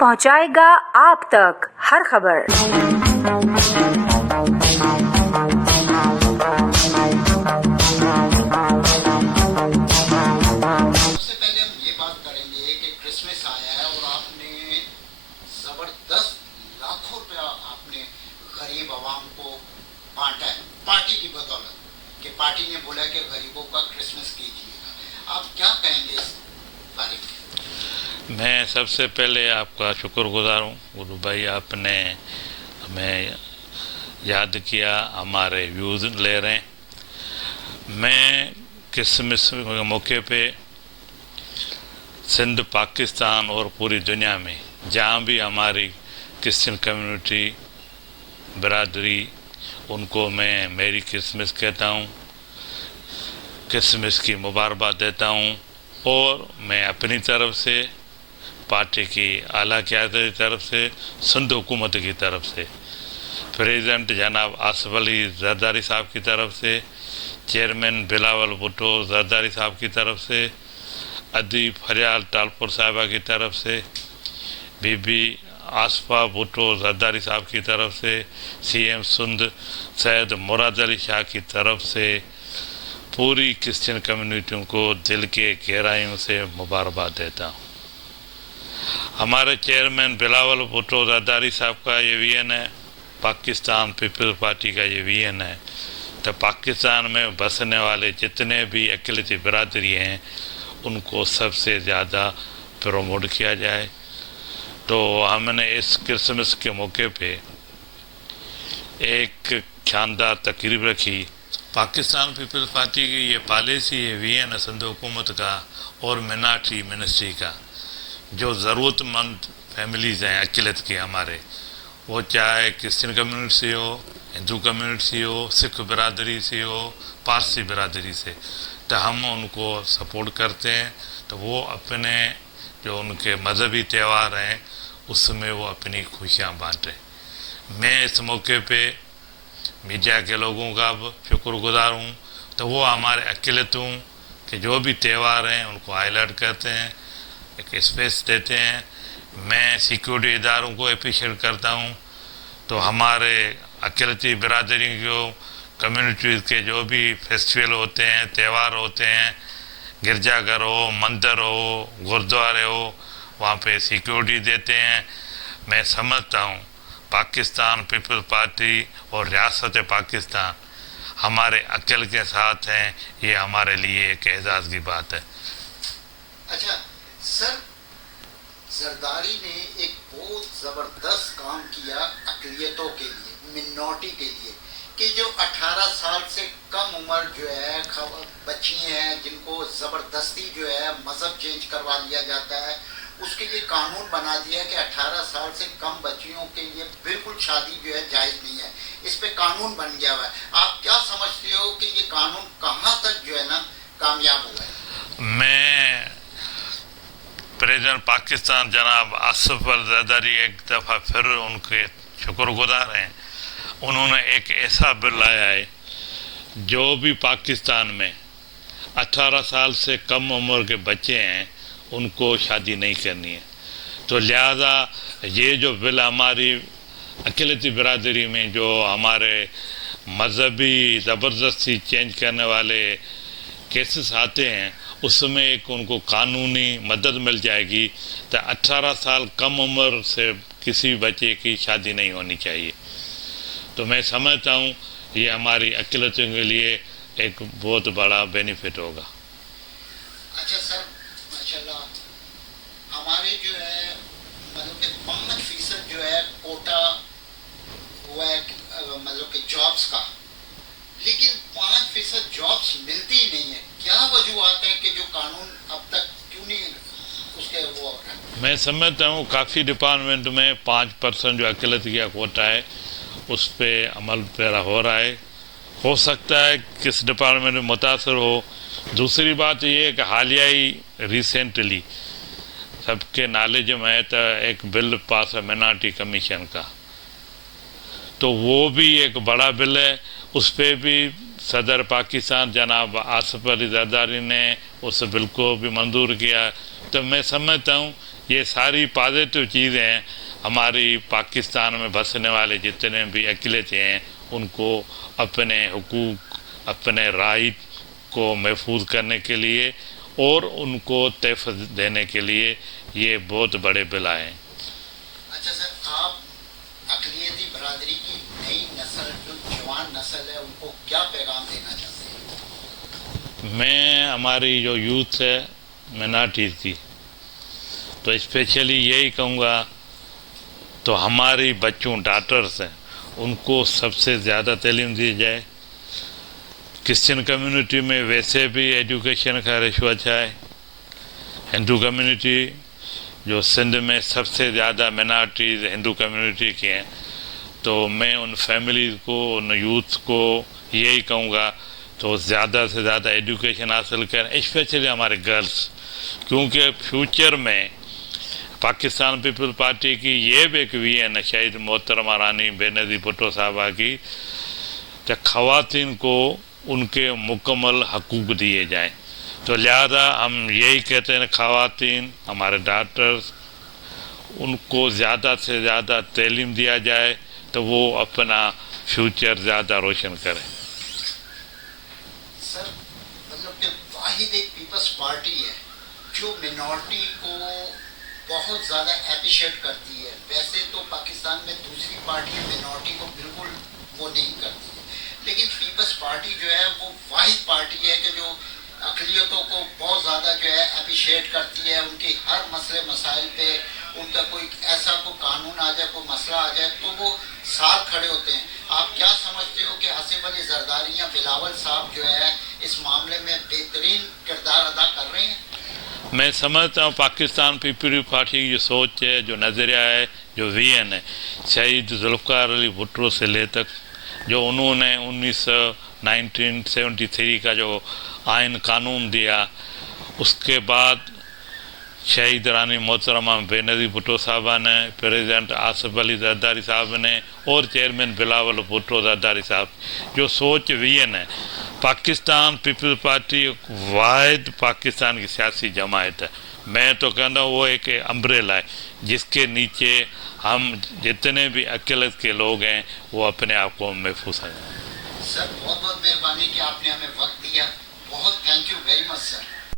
پہنچائے گا آپ تک ہر خبر۔ سب سے پہلے ہم یہ بات کریں گے کہ کرسمس آیا ہے اور آپ نے زبردست لاکھوں روپیہ آپ نے غریب عوام کو بانٹا ہے پارٹی کی بدولت، کہ پارٹی نے بولا کہ غریبوں کا کرسمس کیجیے گا، آپ کیا کہیں گے اس بارے میں؟ میں سب سے پہلے آپ کا شکر گزار ہوں گرو بھائی، آپ نے ہمیں یاد کیا، ہمارے ویوز لے رہے ہیں۔ میں کرسمس کے موقع پہ سندھ، پاکستان اور پوری دنیا میں جہاں بھی ہماری کرسچن کمیونٹی برادری، ان کو میں میری کرسمس کہتا ہوں، کرسمس کی مبارکباد دیتا ہوں۔ اور میں اپنی طرف سے، پارٹی کی اعلیٰ قیادت کی طرف سے، سندھ حکومت کی طرف سے، پریزیڈنٹ جناب آصف علی زرداری صاحب کی طرف سے، چیئرمین بلاول بھٹو زرداری صاحب کی طرف سے، ادیب فریال ٹالپور صاحبہ کی طرف سے، بی بی آصفہ بھٹو زرداری صاحب کی طرف سے، سی ایم سندھ سید مراد علی شاہ کی طرف سے، پوری کرسچن کمیونٹیوں کو دل کے گہرائیوں سے مبارکباد دیتا ہوں۔ ہمارے چیئرمین بلاول بھٹو زرداری صاحب کا یہ ویژن ہے، پاکستان پیپلز پارٹی کا یہ ویژن ہے، تو پاکستان میں بسنے والے جتنے بھی اقلیتی برادری ہیں ان کو سب سے زیادہ پروموٹ کیا جائے۔ تو ہم نے اس کرسمس کے موقع پہ ایک شاندار تقریب رکھی۔ پاکستان پیپلز پارٹی کی یہ پالیسی ہے، ویژن ہے سندھ حکومت کا اور مینارٹی منسٹری کا، جو ضرورت مند فیملیز ہیں اقلیت کے ہمارے، وہ چاہے کرسچن کمیونٹی سے ہو، ہندو کمیونٹی سے ہو، سکھ برادری سے ہو، پارسی برادری سے، تو ہم ان کو سپورٹ کرتے ہیں۔ تو وہ اپنے جو ان کے مذہبی تہوار ہیں اس میں وہ اپنی خوشیاں بانٹیں۔ میں اس موقع پہ میڈیا کے لوگوں کا شکر گزار ہوں، تو وہ ہمارے اقلیتوں کے جو بھی تہوار ہیں ان کو ہائی لائٹ کرتے ہیں، ایک اسپیس دیتے ہیں۔ میں سیکورٹی اداروں کو اپریشیٹ کرتا ہوں، تو ہمارے اقلیتی برادری کو، کمیونٹیز کے جو بھی فیسٹیول ہوتے ہیں، تہوار ہوتے ہیں، گرجا گھر ہو، مندر ہو، گردوارے ہو، وہاں پہ سیکورٹی دیتے ہیں۔ میں سمجھتا ہوں پاکستان پیپلز پارٹی اور ریاست پاکستان ہمارے عقل کے ساتھ ہیں، یہ ہمارے لیے ایک اعزاز کی بات ہے۔ اچھا سر، زرداری نے ایک بہت زبردست کام کیا اقلیتوں کے لیے، منورٹی کے لیے، کہ جو 18 سال سے کم عمر جو ہے بچی ہیں جن کو زبردستی جو ہے مذہب چینج کروا دیا جاتا ہے، اس کے لیے قانون بنا دیا کہ 18 سال سے کم بچیوں کے لیے بالکل شادی جو ہے جائز نہیں ہے، اس پہ قانون بن گیا ہوا ہے۔ آپ کیا سمجھتے ہو کہ یہ قانون کہاں تک جو ہے نا کامیاب ہوا ہے؟ میں پریزیڈنٹ پاکستان جناب آصف علی زرداری ایک دفعہ پھر ان کے شکر گزار ہیں۔ انہوں نے ایک ایسا بل لایا ہے جو بھی پاکستان میں 18 سال سے کم عمر کے بچے ہیں ان کو شادی نہیں کرنی ہے۔ تو لہذا یہ جو بل ہماری اقلیتی برادری میں جو ہمارے مذہبی زبردستی چینج کرنے والے کیسز آتے ہیں، اس میں ایک ان کو قانونی مدد مل جائے گی، تو 18 سال کم عمر سے کسی بچے کی شادی نہیں ہونی چاہیے۔ تو میں سمجھتا ہوں یہ ہماری اقلیتوں کے لیے ایک بہت بڑا بینیفٹ ہوگا۔ اچھا سر، ماشاءاللہ ہمارے جو ہے مطلب کہ 5% جو ہے کوٹا ہوا ہے مطلب کہ جابس کا، لیکن 5% جابس ملتی ہی نہیں ہے، کیا وجوہات ہیں کہ جو قانون اب تک کیوں نہیں اس کے وہ ہو رہا ہے؟ میں سمجھتا ہوں کافی ڈپارٹمنٹ میں 5% جو اقلیت کا کوٹا ہے اس پہ عمل پیرا ہو رہا ہے، ہو سکتا ہے کس ڈپارٹمنٹ میں متاثر ہو۔ دوسری بات یہ ہے کہ حالیہ ہی ریسنٹلی سب کے نالج میں ہے تو ایک بل پاس ہے مینارٹی کمیشن کا، تو وہ بھی ایک بڑا بل ہے، اس پہ بھی صدر پاکستان جناب آصف علی زرداری نے اس بل کو بھی منظور کیا، تو میں سمجھتا ہوں یہ ساری پازیٹیو چیزیں ہیں. ہماری پاکستان میں بسنے والے جتنے بھی اقلیتیں ہیں ان کو اپنے حقوق اپنے رائٹ کو محفوظ کرنے کے لیے اور ان کو تحفظ دینے کے لیے یہ بہت بڑے بل آئے ہیں. اچھا سر، آپ اقلیتی برادری کی نئی نسل جو جوان نسل ہے ان کو کیا پیغام دینا چاہتے ہیں؟ میں ہماری جو یوتھ ہے مائنارٹیز کی تو اسپیشلی یہی کہوں گا تو ہماری بچوں ڈاٹرس ہیں ان کو سب سے زیادہ تعلیم دی جائے. کرسچن کمیونٹی میں ویسے بھی ایجوکیشن کا ریشو اچھا ہے. ہندو کمیونٹی جو سندھ میں سب سے زیادہ مائنارٹیز ہندو کمیونٹی کی ہیں تو میں ان فیملیز کو ان یوتھ کو یہی کہوں گا تو زیادہ سے زیادہ ایجوکیشن حاصل کریں اسپیشلی ہمارے گرلس، کیونکہ فیوچر میں پاکستان پیپل پارٹی کی یہ بھی ایک ویژن ہے شہید محترمہ رانی بے نظیر بھٹو صاحبہ کی کہ خواتین کو ان کے مکمل حقوق دیے جائیں. تو لہذا ہم یہی کہتے ہیں خواتین ہمارے ڈاکٹرز ان کو زیادہ سے زیادہ تعلیم دیا جائے تو وہ اپنا فیوچر زیادہ روشن کریں. سر مطلب کہ واحد ایک پیپلز پارٹی ہے جو منورٹی کو بہت زیادہ اپریشیٹ کرتی ہے. ویسے تو پاکستان میں دوسری پارٹیاں منورٹی کو بالکل وہ نہیں کرتی ہے، لیکن پیپلز پارٹی جو ہے وہ واحد پارٹی ہے کہ جو اقلیتوں کو بہت زیادہ جو ہے اپریشیٹ کرتی ہے. ان کی ہر مسئلے مسائل پہ ان کا کوئی ایسا کوئی قانون آ جائے کوئی مسئلہ آ جائے تو وہ ساتھ کھڑے ہوتے ہیں. آپ کیا سمجھتے ہو کہ آصف علی زرداری یا بلاول صاحب جو ہے اس معاملے میں بہترین کردار ادا کر رہے ہیں؟ میں سمجھتا ہوں پاکستان پیپل پارٹی کی جو سوچ ہے جو نظریہ ہے جو ویژن ہے شہید ذوالفقار علی بھٹو سے لے تک جو انہوں نے 1973 کا جو آئین قانون دیا اس کے بعد شہید رانی محترمہ بے نظیر بھٹو صاحبہ نے پریزیڈنٹ آصف علی زرداری صاحب نے اور چیئرمین بلاول بھٹو زرداری صاحب جو سوچ ویژن ہے. پاکستان پیپل پارٹی ایک واحد پاکستان کی سیاسی جماعت ہے. میں تو کہنا وہ ایک امبریلا ہے جس کے نیچے ہم جتنے بھی اقلیت کے لوگ ہیں وہ اپنے آپ کو محفوظ ہیں. سر بہت بہت مہربانی کہ آپ نے ہمیں وقت دیا. بہت thank you very much sir.